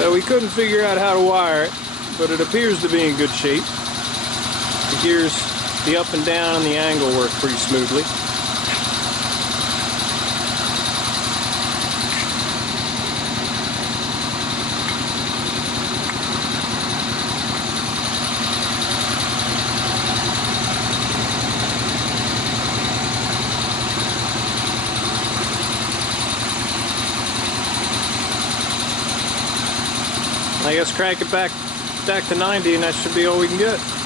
So we couldn't figure out how to wire it, but it appears to be in good shape. The gears, the up and down and the angle work pretty smoothly. I guess crank it back to 90 and that should be all we can get.